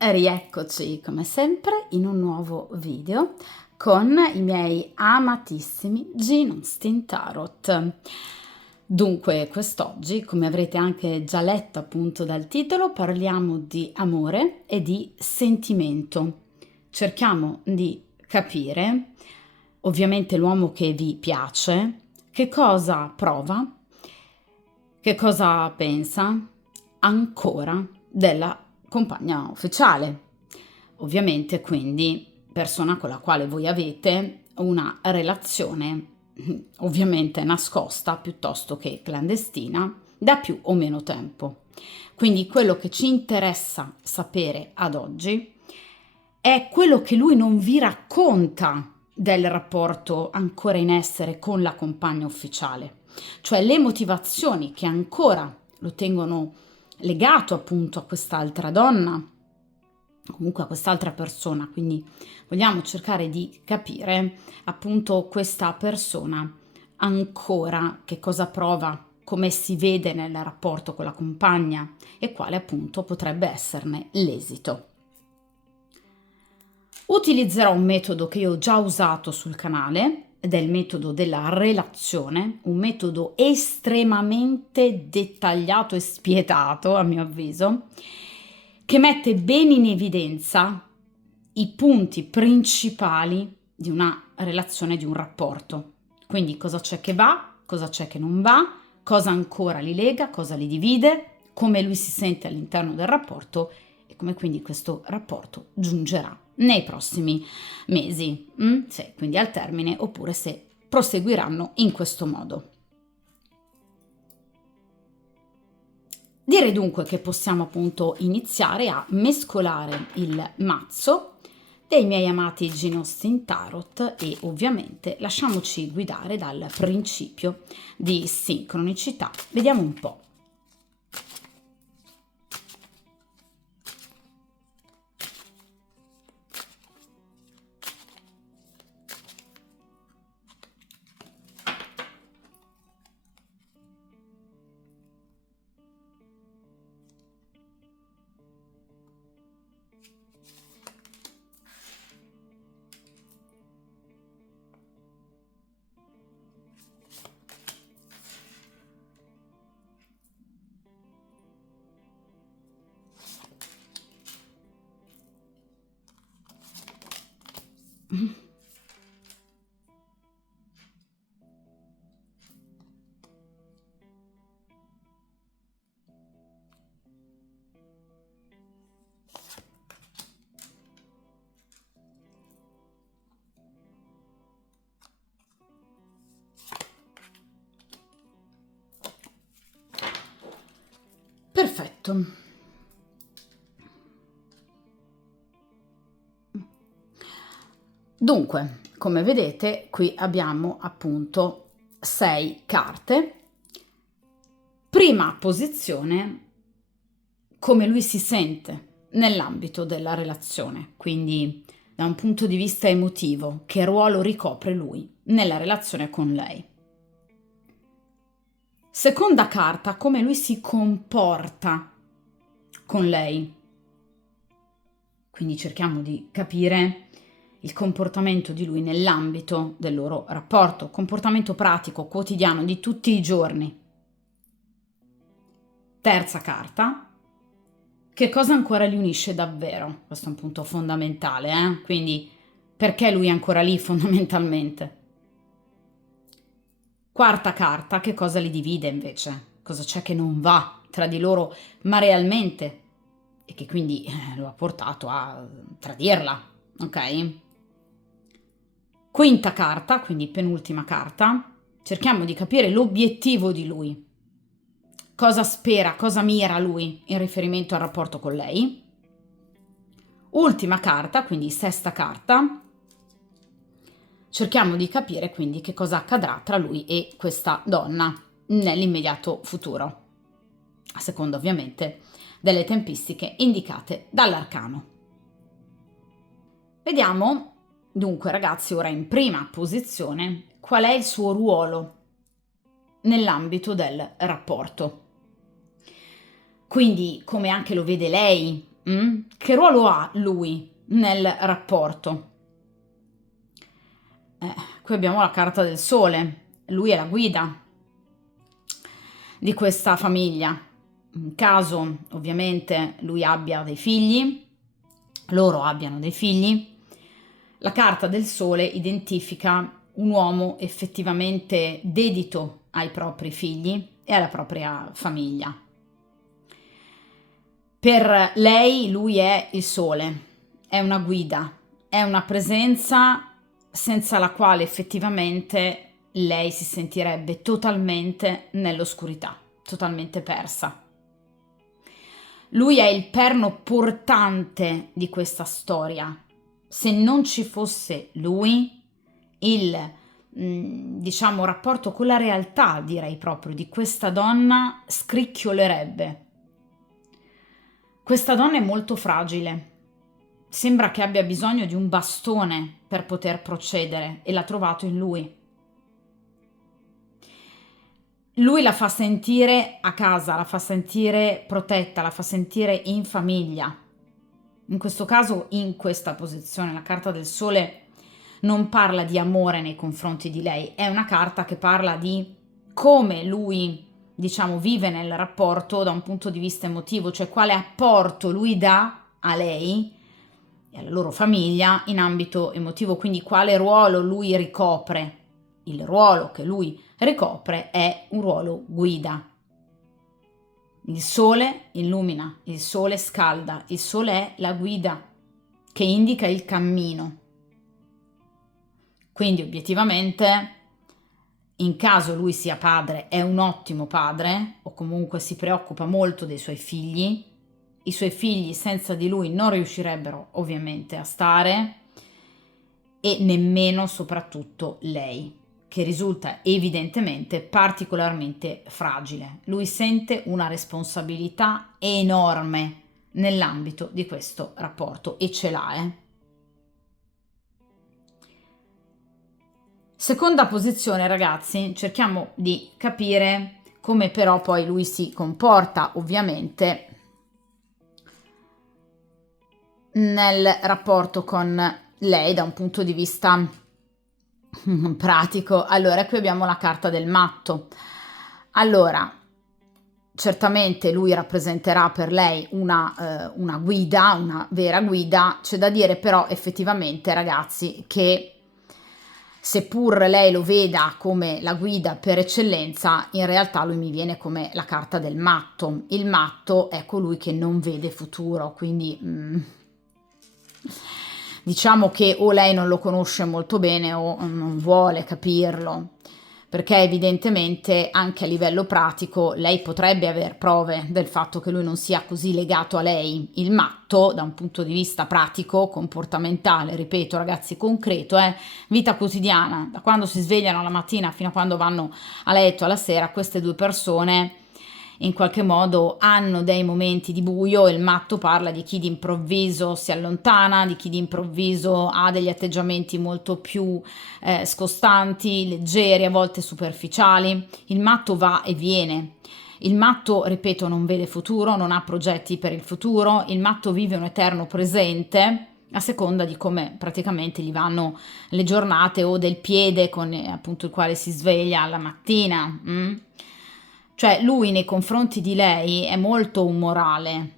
Rieccoci come sempre in un nuovo video con i miei amatissimi Gene Austin Tarot. Dunque, quest'oggi, come avrete anche già letto appunto dal titolo, parliamo di amore e di sentimento. Cerchiamo di capire, ovviamente l'uomo che vi piace, che cosa prova, che cosa pensa ancora della compagna ufficiale. Ovviamente quindi persona con la quale voi avete una relazione ovviamente nascosta piuttosto che clandestina da più o meno tempo. Quindi quello che ci interessa sapere ad oggi è quello che lui non vi racconta del rapporto ancora in essere con la compagna ufficiale, cioè le motivazioni che ancora lo tengono legato appunto a quest'altra donna, comunque a quest'altra persona. Quindi vogliamo cercare di capire appunto questa persona ancora che cosa prova, come si vede nel rapporto con la compagna e quale appunto potrebbe esserne l'esito. Utilizzerò un metodo che io ho già usato sul canale ed è il metodo della relazione, un metodo estremamente dettagliato e spietato a mio avviso, che mette bene in evidenza i punti principali di una relazione, di un rapporto. Quindi cosa c'è che va, cosa c'è che non va, cosa ancora li lega, cosa li divide, come lui si sente all'interno del rapporto e come quindi questo rapporto giungerà nei prossimi mesi, se quindi al termine oppure se proseguiranno in questo modo. Direi dunque che possiamo appunto iniziare a mescolare il mazzo dei miei amati Gene Austin Tarot e ovviamente lasciamoci guidare dal principio di sincronicità. Vediamo un po'. Perfetto. Dunque, come vedete, qui abbiamo appunto 6 carte. Prima posizione, come lui si sente nell'ambito della relazione, quindi da un punto di vista emotivo, che ruolo ricopre lui nella relazione con lei. Seconda carta, come lui si comporta con lei. Quindi cerchiamo di capire il comportamento di lui nell'ambito del loro rapporto, comportamento pratico, quotidiano, di tutti i giorni. Terza carta, che cosa ancora li unisce davvero? Questo è un punto fondamentale, quindi perché lui è ancora lì fondamentalmente? Quarta carta, che cosa li divide invece? Cosa c'è che non va tra di loro, ma realmente? E che quindi lo ha portato a tradirla, ok? Quinta carta, quindi penultima carta, cerchiamo di capire l'obiettivo di lui. Cosa spera, cosa mira lui in riferimento al rapporto con lei. Ultima carta, quindi sesta carta, cerchiamo di capire quindi che cosa accadrà tra lui e questa donna nell'immediato futuro, a seconda ovviamente delle tempistiche indicate dall'arcano. Vediamo dunque ragazzi ora in prima posizione qual è il suo ruolo nell'ambito del rapporto. Quindi come anche lo vede lei, Che ruolo ha lui nel rapporto? Qui abbiamo la carta del sole, lui è la guida di questa famiglia. In caso ovviamente lui abbia dei figli, loro abbiano dei figli, la carta del sole identifica un uomo effettivamente dedito ai propri figli e alla propria famiglia. Per lei lui è il sole, è una guida, è una presenza senza la quale effettivamente lei si sentirebbe totalmente nell'oscurità, totalmente persa. Lui è il perno portante di questa storia. Se non ci fosse lui, il diciamo rapporto con la realtà, direi proprio, di questa donna scricchiolerebbe. Questa donna è molto fragile. Sembra che abbia bisogno di un bastone per poter procedere e l'ha trovato in lui. Lui la fa sentire a casa, la fa sentire protetta, la fa sentire in famiglia. In questo caso, in questa posizione, la carta del sole non parla di amore nei confronti di lei, è una carta che parla di come lui, diciamo, vive nel rapporto da un punto di vista emotivo, cioè quale apporto lui dà a lei e alla loro famiglia in ambito emotivo, quindi quale ruolo lui ricopre. Il ruolo che lui ricopre è un ruolo guida. Il sole illumina, il sole scalda, il sole è la guida che indica il cammino. Quindi obiettivamente, in caso lui sia padre, è un ottimo padre o comunque si preoccupa molto dei suoi figli. I suoi figli senza di lui non riuscirebbero ovviamente a stare e nemmeno soprattutto lei, che risulta evidentemente particolarmente fragile. Lui sente una responsabilità enorme nell'ambito di questo rapporto e ce l'ha. Seconda posizione, ragazzi, cerchiamo di capire come però poi lui si comporta, ovviamente, nel rapporto con lei da un punto di vista pratico. Allora, qui abbiamo la carta del matto. Allora, certamente lui rappresenterà per lei una guida, una vera guida. C'è da dire però effettivamente, ragazzi, che seppur lei lo veda come la guida per eccellenza, in realtà lui mi viene come la carta del matto. Il matto è colui che non vede futuro, quindi diciamo che o lei non lo conosce molto bene o non vuole capirlo, perché evidentemente anche a livello pratico lei potrebbe aver prove del fatto che lui non sia così legato a lei. Il matto, da un punto di vista pratico, comportamentale, ripeto ragazzi, concreto, vita quotidiana, da quando si svegliano la mattina fino a quando vanno a letto alla sera, queste due persone in qualche modo hanno dei momenti di buio. Il matto parla di chi d'improvviso si allontana, di chi d'improvviso ha degli atteggiamenti molto più scostanti, leggeri, a volte superficiali. Il matto va e viene. Il matto, ripeto, non vede futuro, non ha progetti per il futuro. Il matto vive un eterno presente a seconda di come praticamente gli vanno le giornate o del piede con appunto il quale si sveglia alla mattina. Cioè lui nei confronti di lei è molto umorale.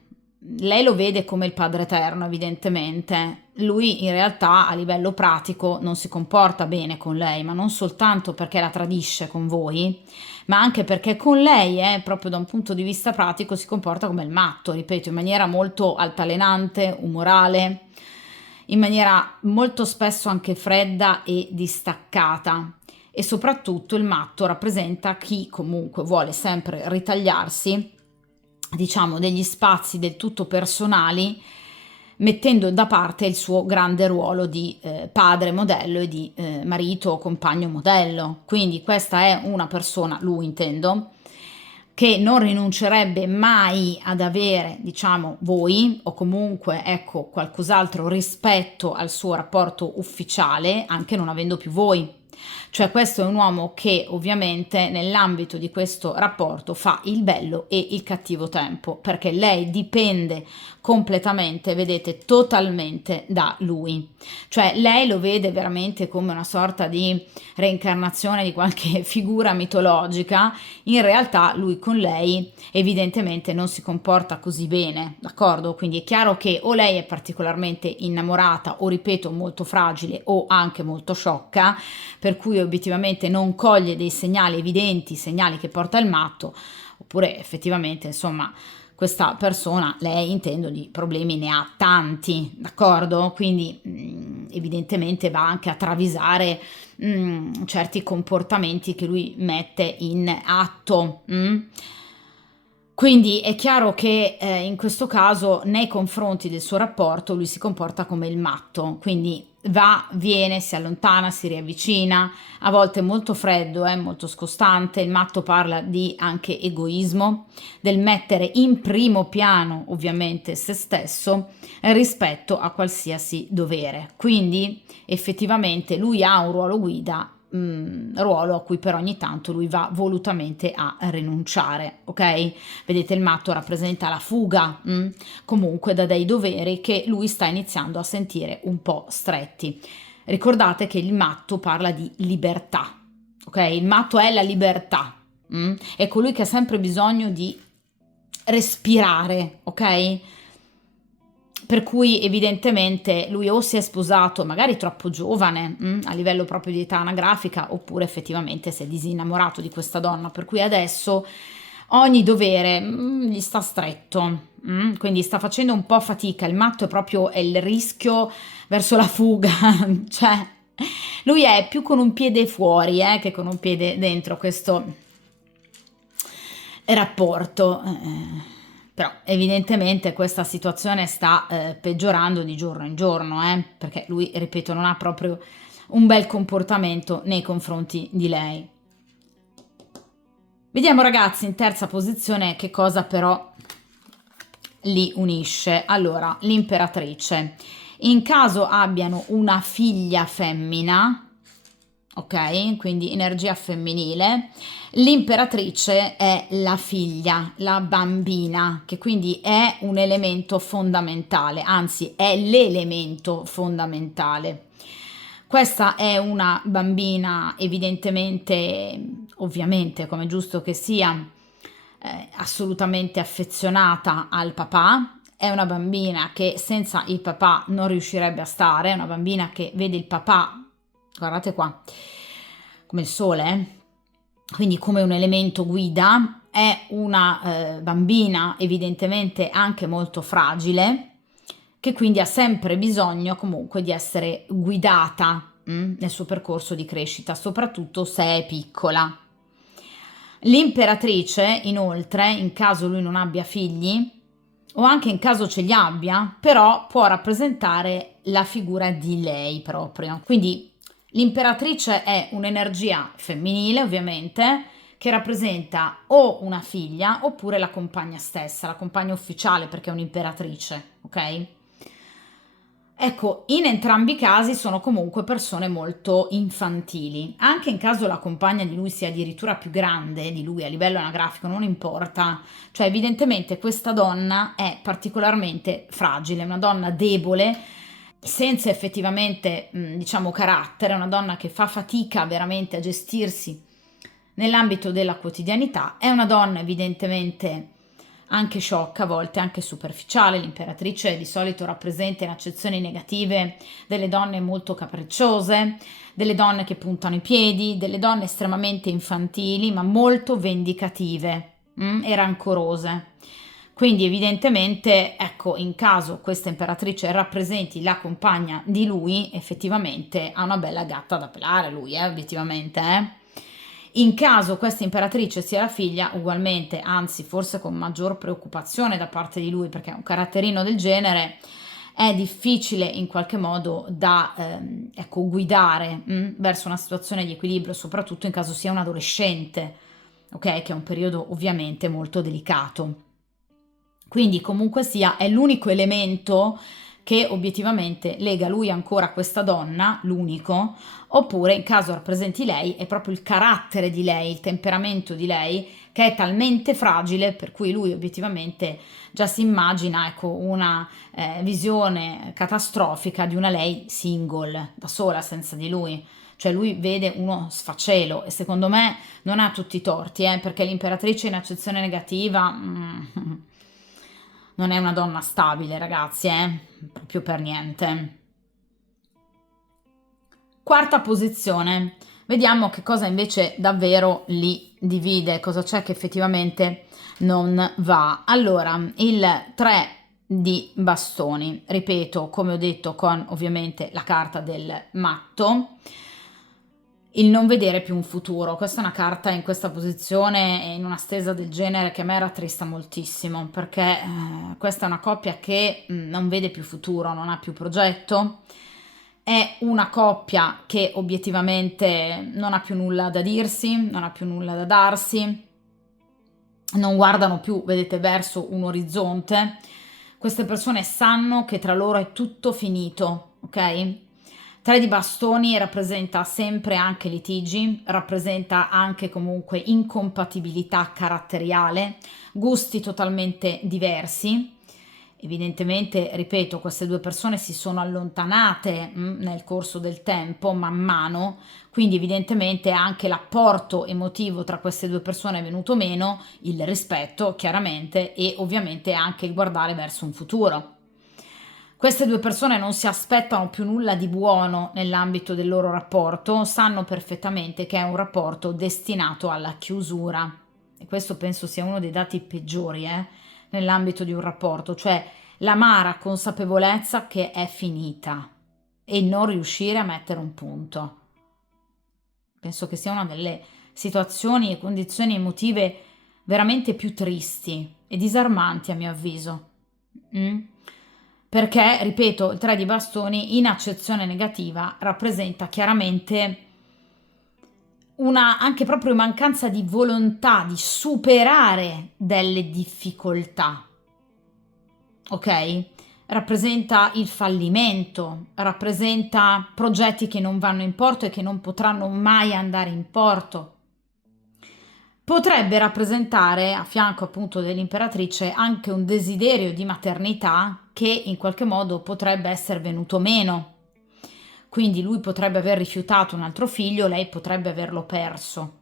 Lei lo vede come il padre eterno, evidentemente. Lui in realtà a livello pratico non si comporta bene con lei, ma non soltanto perché la tradisce con voi, ma anche perché con lei, proprio da un punto di vista pratico, si comporta come il matto, ripeto, in maniera molto altalenante, umorale, in maniera molto spesso anche fredda e distaccata. E soprattutto il matto rappresenta chi comunque vuole sempre ritagliarsi, diciamo, degli spazi del tutto personali, mettendo da parte il suo grande ruolo di padre modello e di marito o compagno modello. Quindi questa è una persona, lui intendo, che non rinuncerebbe mai ad avere, diciamo, voi o comunque, ecco, qualcos'altro rispetto al suo rapporto ufficiale, anche non avendo più voi. Cioè questo è un uomo che ovviamente nell'ambito di questo rapporto fa il bello e il cattivo tempo, perché lei dipende completamente, vedete, totalmente da lui. Cioè lei lo vede veramente come una sorta di reincarnazione di qualche figura mitologica. In realtà lui con lei evidentemente non si comporta così bene, d'accordo? Quindi è chiaro che o lei è particolarmente innamorata o, ripeto, molto fragile o anche molto sciocca, per cui obiettivamente non coglie dei segnali evidenti, segnali che porta il matto, oppure effettivamente, insomma, questa persona, lei intendo di problemi ne ha tanti, d'accordo? Quindi evidentemente va anche a travisare certi comportamenti che lui mette in atto. Quindi è chiaro che in questo caso nei confronti del suo rapporto lui si comporta come il matto, quindi va, viene, si allontana, si riavvicina, a volte è molto freddo, molto scostante. Il matto parla di anche egoismo, del mettere in primo piano ovviamente se stesso rispetto a qualsiasi dovere. Quindi effettivamente lui ha un ruolo guida, ruolo a cui però ogni tanto lui va volutamente a rinunciare, ok? Vedete, il matto rappresenta la fuga, comunque da dei doveri che lui sta iniziando a sentire un po' stretti. Ricordate che il matto parla di libertà, ok? Il matto è la libertà, è colui che ha sempre bisogno di respirare, ok? Per cui evidentemente lui o si è sposato magari troppo giovane, a livello proprio di età anagrafica, oppure effettivamente si è disinnamorato di questa donna, per cui adesso ogni dovere gli sta stretto, quindi sta facendo un po' fatica. Il matto è il rischio verso la fuga, cioè lui è più con un piede fuori che con un piede dentro questo rapporto. Però evidentemente questa situazione sta peggiorando di giorno in giorno, perché lui, ripeto, non ha proprio un bel comportamento nei confronti di lei. Vediamo ragazzi in terza posizione che cosa però li unisce. Allora, l'imperatrice. In caso abbiano una figlia femmina, ok? Quindi energia femminile. L'imperatrice è la figlia, la bambina, che quindi è un elemento fondamentale, anzi è l'elemento fondamentale. Questa è una bambina evidentemente, ovviamente, come è giusto che sia, assolutamente affezionata al papà. È una bambina che senza il papà non riuscirebbe a stare, è una bambina che vede il papà, guardate qua, come il sole, quindi come un elemento guida. È una bambina evidentemente anche molto fragile, che quindi ha sempre bisogno comunque di essere guidata nel suo percorso di crescita, soprattutto se è piccola. L'imperatrice, inoltre, in caso lui non abbia figli, o anche in caso ce li abbia, però può rappresentare la figura di lei proprio. Quindi l'imperatrice è un'energia femminile, ovviamente, che rappresenta o una figlia oppure la compagna stessa, la compagna ufficiale, perché è un'imperatrice, ok? Ecco, in entrambi i casi sono comunque persone molto infantili. Anche in caso la compagna di lui sia addirittura più grande di lui a livello anagrafico, non importa. Cioè, evidentemente questa donna è particolarmente fragile, una donna debole, senza effettivamente, diciamo, carattere, una donna che fa fatica veramente a gestirsi nell'ambito della quotidianità. È una donna evidentemente anche sciocca, a volte anche superficiale. L'imperatrice di solito rappresenta in accezioni negative delle donne molto capricciose, delle donne che puntano i piedi, delle donne estremamente infantili ma molto vendicative e rancorose. Quindi evidentemente, ecco, in caso questa imperatrice rappresenti la compagna di lui, effettivamente ha una bella gatta da pelare lui, obiettivamente. In caso questa imperatrice sia la figlia, ugualmente, anzi forse con maggior preoccupazione da parte di lui, perché un caratterino del genere è difficile in qualche modo da ecco, guidare verso una situazione di equilibrio, soprattutto in caso sia un adolescente, ok? Che è un periodo ovviamente molto delicato. Quindi comunque sia è l'unico elemento che obiettivamente lega lui ancora a questa donna, l'unico, oppure in caso rappresenti lei è proprio il carattere di lei, il temperamento di lei che è talmente fragile per cui lui obiettivamente già si immagina, ecco, una visione catastrofica di una lei single, da sola, senza di lui. Cioè lui vede uno sfacelo e secondo me non ha tutti i torti, perché l'imperatrice in accezione negativa non è una donna stabile, ragazzi, proprio per niente. Quarta posizione, vediamo che cosa invece davvero li divide, cosa c'è che effettivamente non va. Allora, il 3 di bastoni, ripeto, come ho detto, con ovviamente la carta del matto, il non vedere più un futuro. Questa è una carta in questa posizione e in una stesa del genere che a me rattrista moltissimo, perché questa è una coppia che non vede più futuro, non ha più progetto. È una coppia che obiettivamente non ha più nulla da dirsi, non ha più nulla da darsi, non guardano più, vedete, verso un orizzonte. Queste persone sanno che tra loro è tutto finito, ok? 3 di bastoni rappresenta sempre anche litigi, rappresenta anche comunque incompatibilità caratteriale, gusti totalmente diversi. Evidentemente, ripeto, queste due persone si sono allontanate nel corso del tempo, man mano, quindi evidentemente anche l'apporto emotivo tra queste due persone è venuto meno, il rispetto chiaramente e ovviamente anche il guardare verso un futuro. Queste due persone non si aspettano più nulla di buono nell'ambito del loro rapporto, sanno perfettamente che è un rapporto destinato alla chiusura. E questo penso sia uno dei dati peggiori, nell'ambito di un rapporto, cioè l'amara consapevolezza che è finita e non riuscire a mettere un punto. Penso che sia una delle situazioni e condizioni emotive veramente più tristi e disarmanti a mio avviso. Perché, ripeto, il 3 di bastoni in accezione negativa rappresenta chiaramente una anche proprio mancanza di volontà di superare delle difficoltà, ok? Rappresenta il fallimento, rappresenta progetti che non vanno in porto e che non potranno mai andare in porto. Potrebbe rappresentare, a fianco appunto dell'imperatrice, anche un desiderio di maternità che in qualche modo potrebbe essere venuto meno. Quindi lui potrebbe aver rifiutato un altro figlio, lei potrebbe averlo perso.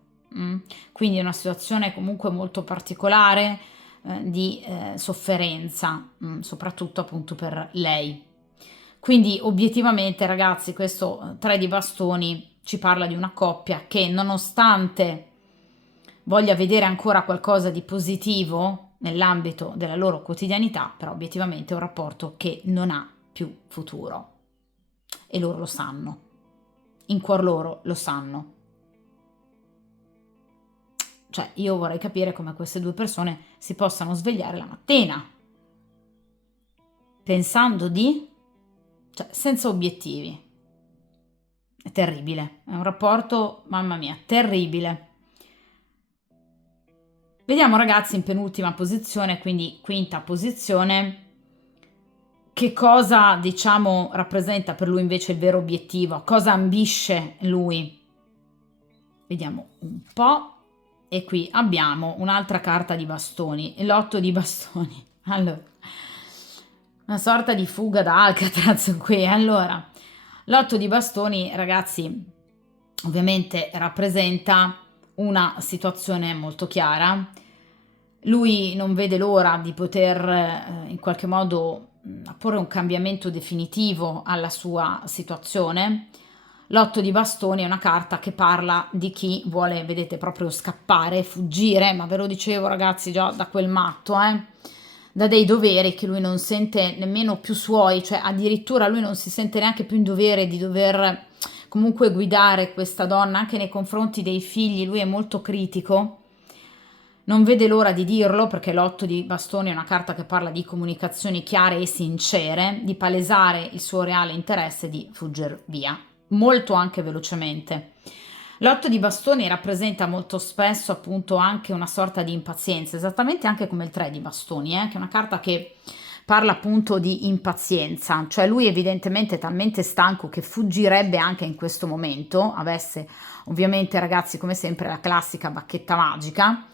Quindi è una situazione comunque molto particolare di sofferenza, soprattutto appunto per lei. Quindi obiettivamente, ragazzi, questo 3 di bastoni ci parla di una coppia che, nonostante voglia vedere ancora qualcosa di positivo nell'ambito della loro quotidianità, però obiettivamente è un rapporto che non ha più futuro e loro lo sanno, in cuor loro lo sanno. Cioè, io vorrei capire come queste due persone si possano svegliare la mattina pensando cioè, senza obiettivi. È terribile, è un rapporto, mamma mia, terribile. Vediamo, ragazzi, in penultima posizione, quindi quinta posizione, che cosa, diciamo, rappresenta per lui invece il vero obiettivo, cosa ambisce lui. Vediamo un po'. E qui abbiamo un'altra carta di bastoni, l'8 di bastoni. Allora, una sorta di fuga da Alcatraz qui. Allora, l'8 di bastoni, ragazzi, ovviamente rappresenta una situazione molto chiara. Lui non vede l'ora di poter in qualche modo apporre un cambiamento definitivo alla sua situazione. L'8 di bastoni è una carta che parla di chi vuole, vedete, proprio scappare, fuggire, ma ve lo dicevo, ragazzi, già da quel matto, da dei doveri che lui non sente nemmeno più suoi, cioè addirittura lui non si sente neanche più in dovere di dover comunque guidare questa donna anche nei confronti dei figli. Lui è molto critico, non vede l'ora di dirlo, perché l'8 di bastoni è una carta che parla di comunicazioni chiare e sincere, di palesare il suo reale interesse e di fuggire via, molto anche velocemente. L'8 di bastoni rappresenta molto spesso appunto anche una sorta di impazienza, esattamente anche come il 3 di bastoni, che è una carta che parla appunto di impazienza, cioè lui evidentemente è talmente stanco che fuggirebbe anche in questo momento, avesse ovviamente, ragazzi, come sempre la classica bacchetta magica.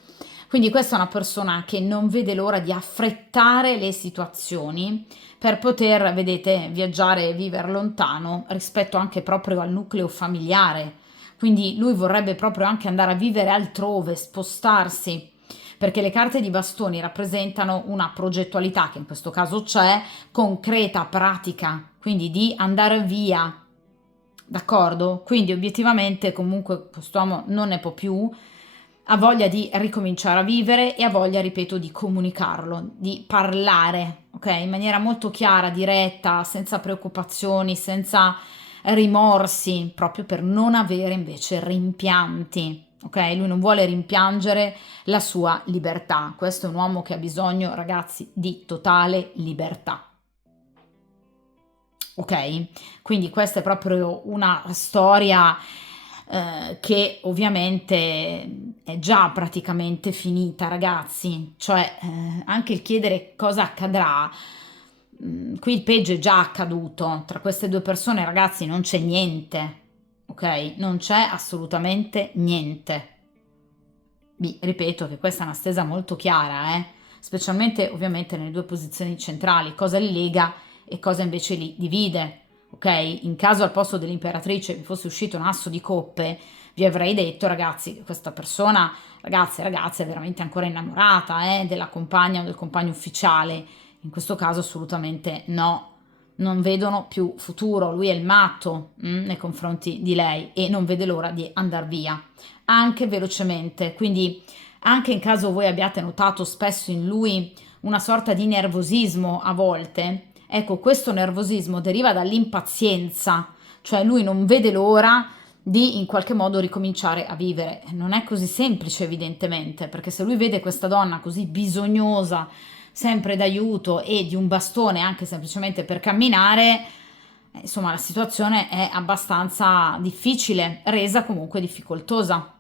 Quindi questa è una persona che non vede l'ora di affrettare le situazioni per poter, vedete, viaggiare e vivere lontano rispetto anche proprio al nucleo familiare. Quindi lui vorrebbe proprio anche andare a vivere altrove, spostarsi, perché le carte di bastoni rappresentano una progettualità, che in questo caso c'è, concreta, pratica, quindi di andare via, d'accordo? Quindi obiettivamente comunque quest'uomo non ne può più, ha voglia di ricominciare a vivere e ha voglia, ripeto, di comunicarlo, di parlare, ok? In maniera molto chiara, diretta, senza preoccupazioni, senza rimorsi, proprio per non avere invece rimpianti, ok? Lui non vuole rimpiangere la sua libertà. Questo è un uomo che ha bisogno, ragazzi, di totale libertà. Ok? Quindi questa è proprio una storia che ovviamente è già praticamente finita, ragazzi. Cioè, anche il chiedere cosa accadrà, qui il peggio è già accaduto. Tra queste due persone, ragazzi, non c'è niente, ok? Non c'è assolutamente niente. Vi ripeto che questa è una stesa molto chiara, specialmente ovviamente nelle due posizioni centrali, cosa li lega e cosa invece li divide. Ok? In caso al posto dell'imperatrice vi fosse uscito un asso di coppe, vi avrei detto, ragazzi, questa persona, ragazzi e ragazze, è veramente ancora innamorata, della compagna o del compagno ufficiale. In questo caso assolutamente no. Non vedono più futuro, lui è il matto nei confronti di lei e non vede l'ora di andare via anche velocemente. Quindi anche in caso voi abbiate notato spesso in lui una sorta di nervosismo a volte, ecco, questo nervosismo deriva dall'impazienza, cioè lui non vede l'ora di in qualche modo ricominciare a vivere. Non è così semplice evidentemente, perché se lui vede questa donna così bisognosa, sempre d'aiuto e di un bastone anche semplicemente per camminare, insomma la situazione è abbastanza difficile, resa comunque difficoltosa.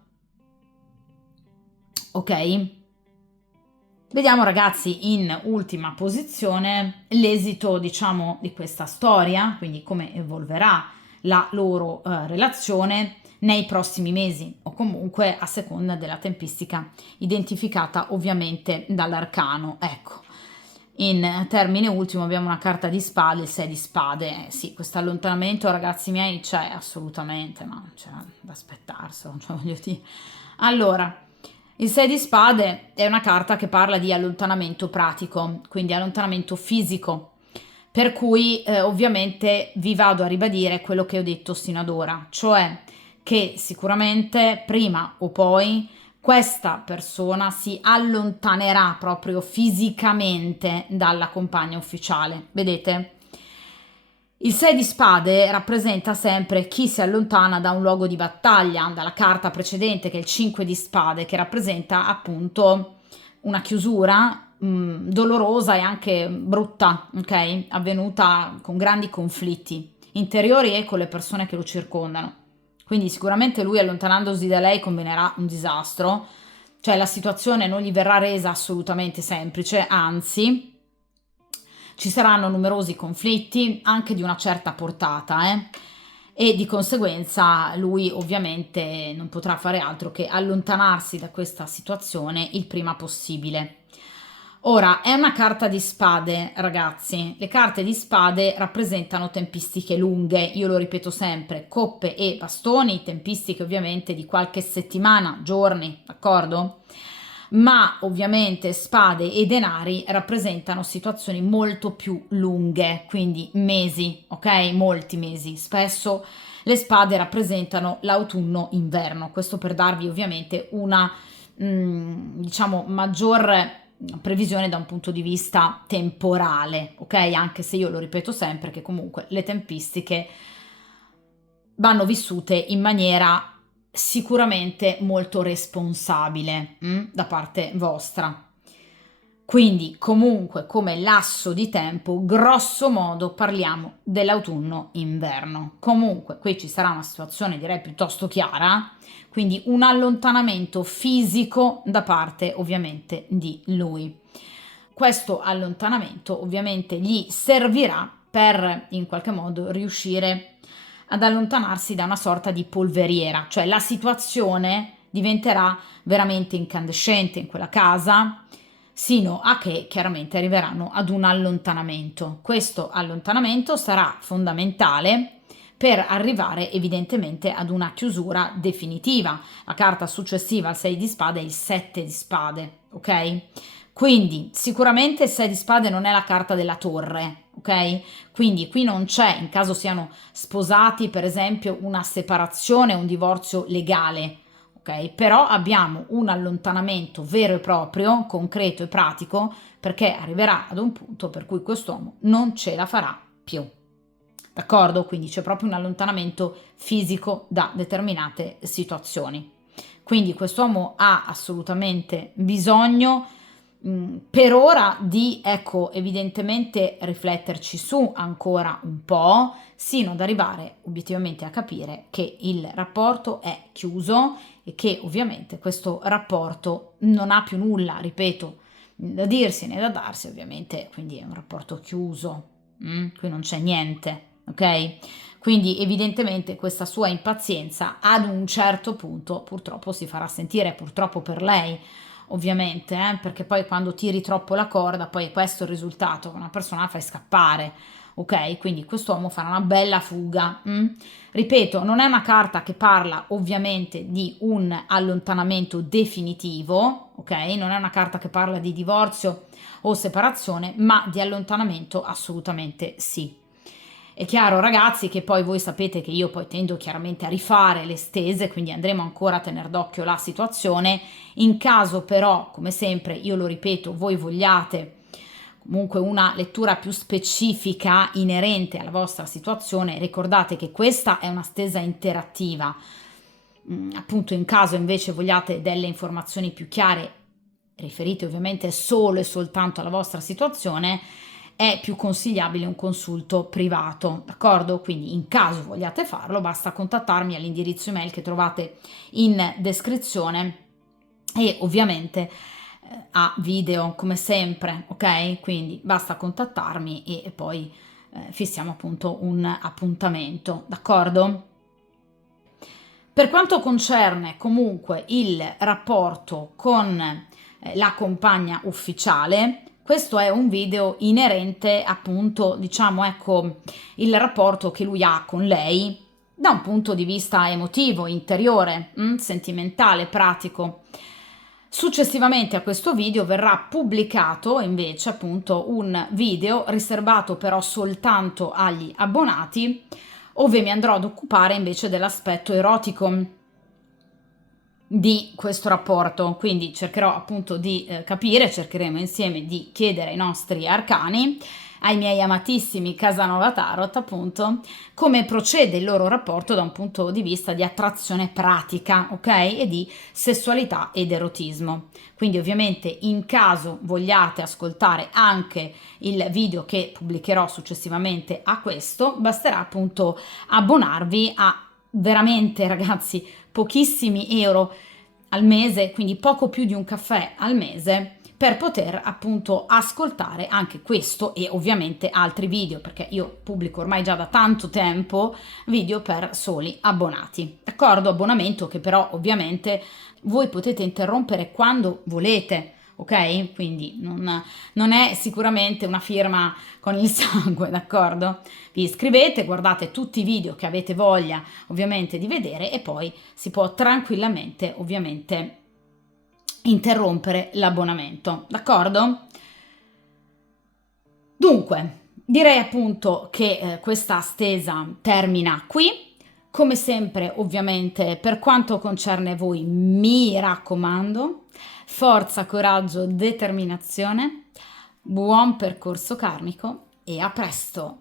Ok? Vediamo ragazzi in ultima posizione l'esito diciamo di questa storia, quindi come evolverà la loro relazione nei prossimi mesi o comunque a seconda della tempistica identificata ovviamente dall'arcano. Ecco, in termine ultimo abbiamo una carta di spade, il 6 di spade. Sì, questo allontanamento ragazzi miei c'è assolutamente, ma c'è da aspettarselo, cioè voglio dire. Allora, il 6 di spade è una carta che parla di allontanamento pratico, quindi allontanamento fisico, per cui ovviamente vi vado a ribadire quello che ho detto sino ad ora, cioè che sicuramente prima o poi questa persona si allontanerà proprio fisicamente dalla compagna ufficiale. Vedete? Il 6 di spade rappresenta sempre chi si allontana da un luogo di battaglia, dalla carta precedente che è il 5 di spade, che rappresenta appunto una chiusura dolorosa e anche brutta, ok? Avvenuta con grandi conflitti interiori e con le persone che lo circondano. Quindi sicuramente lui allontanandosi da lei combinerà un disastro, cioè la situazione non gli verrà resa assolutamente semplice, anzi ci saranno numerosi conflitti anche di una certa portata, e di conseguenza lui ovviamente non potrà fare altro che allontanarsi da questa situazione il prima possibile. Ora, è una carta di spade, ragazzi. Le carte di spade rappresentano tempistiche lunghe, io lo ripeto sempre, coppe e bastoni, tempistiche ovviamente di qualche settimana, giorni, d'accordo? Ma ovviamente spade e denari rappresentano situazioni molto più lunghe, quindi mesi, ok? Molti mesi. Spesso le spade rappresentano l'autunno-inverno, questo per darvi ovviamente una, diciamo, maggior previsione da un punto di vista temporale, ok? Anche se io lo ripeto sempre che comunque le tempistiche vanno vissute in maniera sicuramente molto responsabile da parte vostra. Quindi comunque come lasso di tempo, grosso modo parliamo dell'autunno-inverno. Comunque qui ci sarà una situazione direi piuttosto chiara, quindi un allontanamento fisico da parte ovviamente di lui. Questo allontanamento ovviamente gli servirà per in qualche modo riuscire ad allontanarsi da una sorta di polveriera, cioè la situazione diventerà veramente incandescente in quella casa, sino a che chiaramente arriveranno ad un allontanamento. Questo allontanamento sarà fondamentale per arrivare evidentemente ad una chiusura definitiva. La carta successiva al 6 di spade è il 7 di spade, ok? Quindi sicuramente il 6 di spade non è la carta della torre, ok? Quindi qui non c'è, in caso siano sposati, per esempio, una separazione, un divorzio legale, ok? Però abbiamo un allontanamento vero e proprio, concreto e pratico, perché arriverà ad un punto per cui quest'uomo non ce la farà più. D'accordo? Quindi c'è proprio un allontanamento fisico da determinate situazioni. Quindi quest'uomo ha assolutamente bisogno per ora di, ecco, evidentemente rifletterci su ancora un po', sino ad arrivare obiettivamente a capire che il rapporto è chiuso e che ovviamente questo rapporto non ha più nulla, ripeto, da dirsi né da darsi, ovviamente, quindi è un rapporto chiuso, qui non c'è niente, ok? Quindi evidentemente questa sua impazienza ad un certo punto purtroppo si farà sentire, purtroppo per lei, ovviamente, perché poi quando tiri troppo la corda, poi è questo il risultato, che una persona la fai scappare, ok? Quindi quest'uomo farà una bella fuga. Ripeto, non è una carta che parla ovviamente di un allontanamento definitivo, ok? Non è una carta che parla di divorzio o separazione, ma di allontanamento assolutamente sì. È chiaro, ragazzi, che poi voi sapete che io poi tendo chiaramente a rifare le stese, quindi andremo ancora a tenere d'occhio la situazione. In caso però, come sempre, io lo ripeto, voi vogliate comunque una lettura più specifica inerente alla vostra situazione, ricordate che questa è una stesa interattiva. Appunto, in caso invece vogliate delle informazioni più chiare, riferite ovviamente solo e soltanto alla vostra situazione, è più consigliabile un consulto privato, d'accordo? Quindi in caso vogliate farlo, basta contattarmi all'indirizzo email che trovate in descrizione e ovviamente a video come sempre, ok? Quindi basta contattarmi e poi fissiamo appunto un appuntamento, d'accordo? Per quanto concerne comunque il rapporto con la compagna ufficiale, questo è un video inerente appunto, diciamo, ecco, il rapporto che lui ha con lei da un punto di vista emotivo, interiore, sentimentale, pratico. Successivamente a questo video verrà pubblicato invece appunto un video riservato però soltanto agli abbonati, ove mi andrò ad occupare invece dell'aspetto erotico di questo rapporto, quindi cercherò appunto di capire, cercheremo insieme di chiedere ai nostri arcani, ai miei amatissimi Casanova Tarot appunto, come procede il loro rapporto da un punto di vista di attrazione pratica, ok? E di sessualità ed erotismo. Quindi ovviamente in caso vogliate ascoltare anche il video che pubblicherò successivamente a questo, basterà appunto abbonarvi a veramente, ragazzi, pochissimi euro al mese, quindi poco più di un caffè al mese, per poter appunto ascoltare anche questo e ovviamente altri video, perché io pubblico ormai già da tanto tempo video per soli abbonati, d'accordo? Abbonamento che però ovviamente voi potete interrompere quando volete, ok? Quindi non è sicuramente una firma con il sangue, d'accordo? Vi iscrivete, guardate tutti i video che avete voglia ovviamente di vedere e poi si può tranquillamente ovviamente interrompere l'abbonamento, d'accordo? Dunque, direi appunto che questa stesa termina qui. Come sempre, ovviamente, per quanto concerne voi, mi raccomando, forza, coraggio, determinazione, buon percorso karmico e a presto!